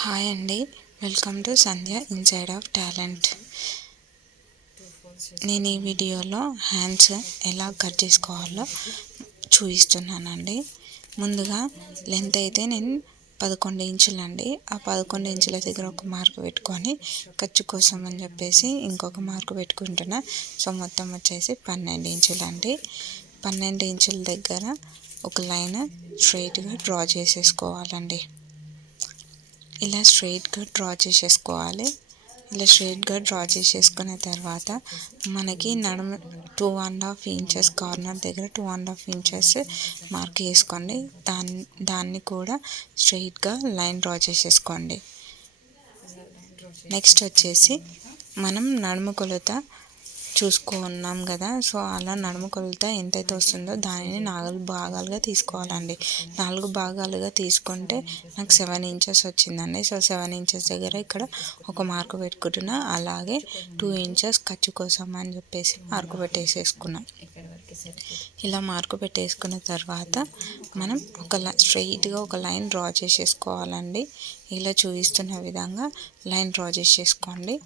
Hi అండి, welcome to Sandhya inside of talent. నేను ఈ వీడియోలో హ్యాండ్స్ ఎలా కట్ చేసుకోవాలో చూపిస్తున్నానండి. ముందుగా లెంత్ అయితే నేను 11 ఇంచులు అండి. ఆ 11 ఇంచుల దగ్గర ఒక మార్క్ పెట్టుకొని ఖర్చు కోసం అని చెప్పేసి ఇంకొక మార్క్ పెట్టుకుంటున్నా. సో మొత్తం వచ్చేసి 12 ఇంచులు అండి. 12 ఇంచుల దగ్గర ఒక లైన్ స్ట్రైట్గా డ్రా చేసేసుకోవాలండి. ఇలా స్ట్రైట్గా డ్రా చేసేసుకోవాలి. ఇలా స్ట్రైట్గా డ్రా చేసేసుకున్న తర్వాత మనకి నడుము 2.5 ఇంచెస్ కార్నర్ దగ్గర 2.5 ఇంచెస్ మార్క్ వేసుకోండి. దాన్ని కూడా స్ట్రైట్గా లైన్ డ్రా చేసేసుకోండి. నెక్స్ట్ వచ్చేసి మనం నడుము కొలత చూసుకున్నాం కదా. సో అలా నడుము కొలత ఎంతైతే వస్తుందో దానిని 4 భాగాలుగా తీసుకోవాలండి. 4 భాగాలుగా తీసుకుంటే నాకు 7 ఇంచెస్ వచ్చిందండి. సో 7 ఇంచెస్ దగ్గర ఇక్కడ ఒక మార్కు పెట్టుకుంటున్నా. అలాగే 2 ఇంచెస్ ఖర్చు కోసం అని చెప్పేసి మార్కు పెట్టేసేసుకున్నాం. ఇలా మార్కు పెట్టేసుకున్న తర్వాత మనం స్ట్రైట్గా ఒక లైన్ డ్రా చేసేసుకోవాలండి. ఇలా చూపిస్తున్న విధంగా లైన్ డ్రా చేసేసుకోండి.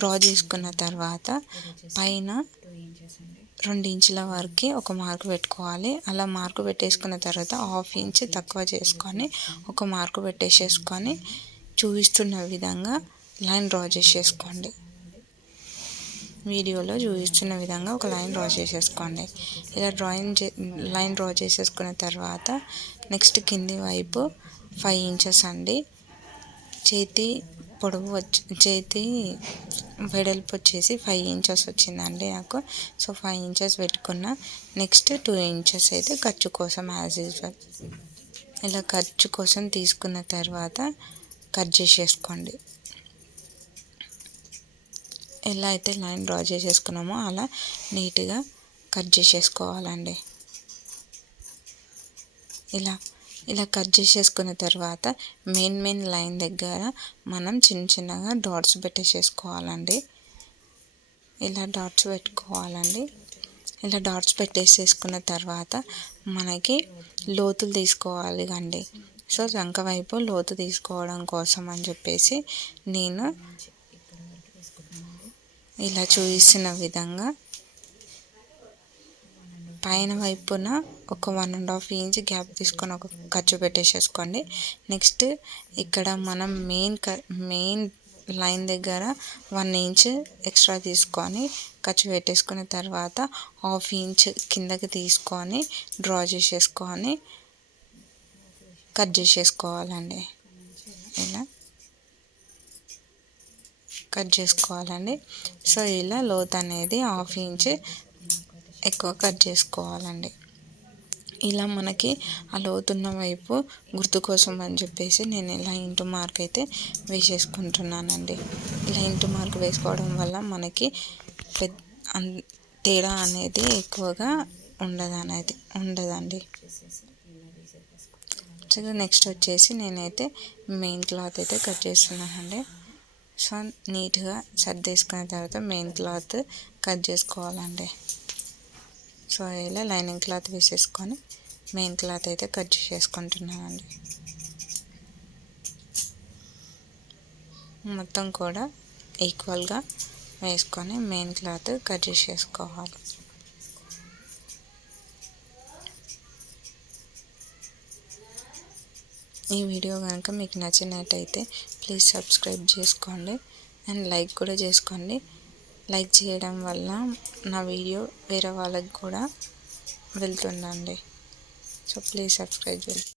డ్రా చేసుకున్న తర్వాత పైన 2 ఇంచుల వరకు ఒక మార్కు పెట్టుకోవాలి. అలా మార్కు పెట్టేసుకున్న తర్వాత 1/2 ఇంచ్ తక్కువ చేసుకొని ఒక మార్కు పెట్టేసేసుకొని చూపిస్తున్న విధంగా లైన్ డ్రా చేసేసుకోండి. వీడియోలో చూపిస్తున్న విధంగా ఒక లైన్ డ్రా చేసేసుకోండి. ఇలా లైన్ డ్రా చేసేసుకున్న తర్వాత నెక్స్ట్ కింది వైపు 5 ఇంచెస్ అండి. చేతి వెడల్పు వచ్చేసి 5 ఇంచెస్ వచ్చిందండి నాకు. సో 5 ఇంచెస్ పెట్టుకున్న. నెక్స్ట్ 2 ఇంచెస్ అయితే ఖర్చు కోసం యాజ్ యూజువల్ ఇలా ఖర్చు కోసం తీసుకున్న తర్వాత కట్ చేసేసుకోండి. ఎలా అయితే లైన్ డ్రా చేసేసుకున్నామో అలా నీట్గా కట్ చేసేసుకోవాలండి. ఇలా కట్ చేసేసుకున్న తర్వాత మెయిన్ లైన్ దగ్గర మనం చిన్నగా డాట్స్ పెట్టేసేసుకోవాలండి. ఇలా డాట్స్ పెట్టుకోవాలండి. ఇలా డాట్స్ పెట్టేసేసుకున్న తర్వాత మనకి లోతులు తీసుకోవాలి అండి. సో చంక వైపు లోతు తీసుకోవడం కోసం అని చెప్పేసి నేను ఇలా చూపిస్తున్న విధంగా పైన వైపున ఒక 1.5 ఇంచ్ గ్యాప్ తీసుకొని ఒక ఖర్చు పెట్టేసేసుకోండి. నెక్స్ట్ ఇక్కడ మనం మెయిన్ లైన్ దగ్గర 1 ఇంచ్ ఎక్స్ట్రా తీసుకొని ఖర్చు పెట్టేసుకున్న తర్వాత 1/2 ఇంచ్ కిందకి తీసుకొని డ్రా చేసేసుకొని కట్ చేసేసుకోవాలండి. ఇలా కట్ చేసుకోవాలండి. సో ఇలా లోత్ అనేది 1/2 ఇంచ్ ఎక్కువ కట్ చేసుకోవాలండి. ఇలా మనకి ఆ లోతున్న వైపు గుర్తు కోసం అని చెప్పేసి నేను ఇలా ఇంటూ మార్క్ అయితే వేసేసుకుంటున్నానండి. ఇలా ఇంటూ మార్క్ వేసుకోవడం వల్ల మనకి తేడా అనేది ఎక్కువగా ఉండదండి. సో నెక్స్ట్ వచ్చేసి నేనైతే మెయిన్ క్లాత్ అయితే కట్ చేస్తున్నానండి. సో నీట్గా సర్దేసుకున్న తర్వాత మెయిన్ క్లాత్ కట్ చేసుకోవాలండి. సో ఇలా లైనింగ్ క్లాత్ వేసేసుకొని మెయిన్ క్లాత్ అయితే కట్ చేసేసుకుంటున్నానండి. మొత్తం కూడా ఈక్వల్గా వేసుకొని మెయిన్ క్లాత్ కట్ చేసేసుకోవాలి. ఈ వీడియో కనుక మీకు నచ్చినట్టయితే ప్లీజ్ సబ్స్క్రైబ్ చేసుకోండి అండ్ లైక్ కూడా చేసుకోండి. లైక్ చేయడం వల్ల నా వీడియో వేరే వాళ్ళకి కూడా వెళ్తుందండి. సో ప్లీజ్ సబ్స్క్రైబ్ చేయండి.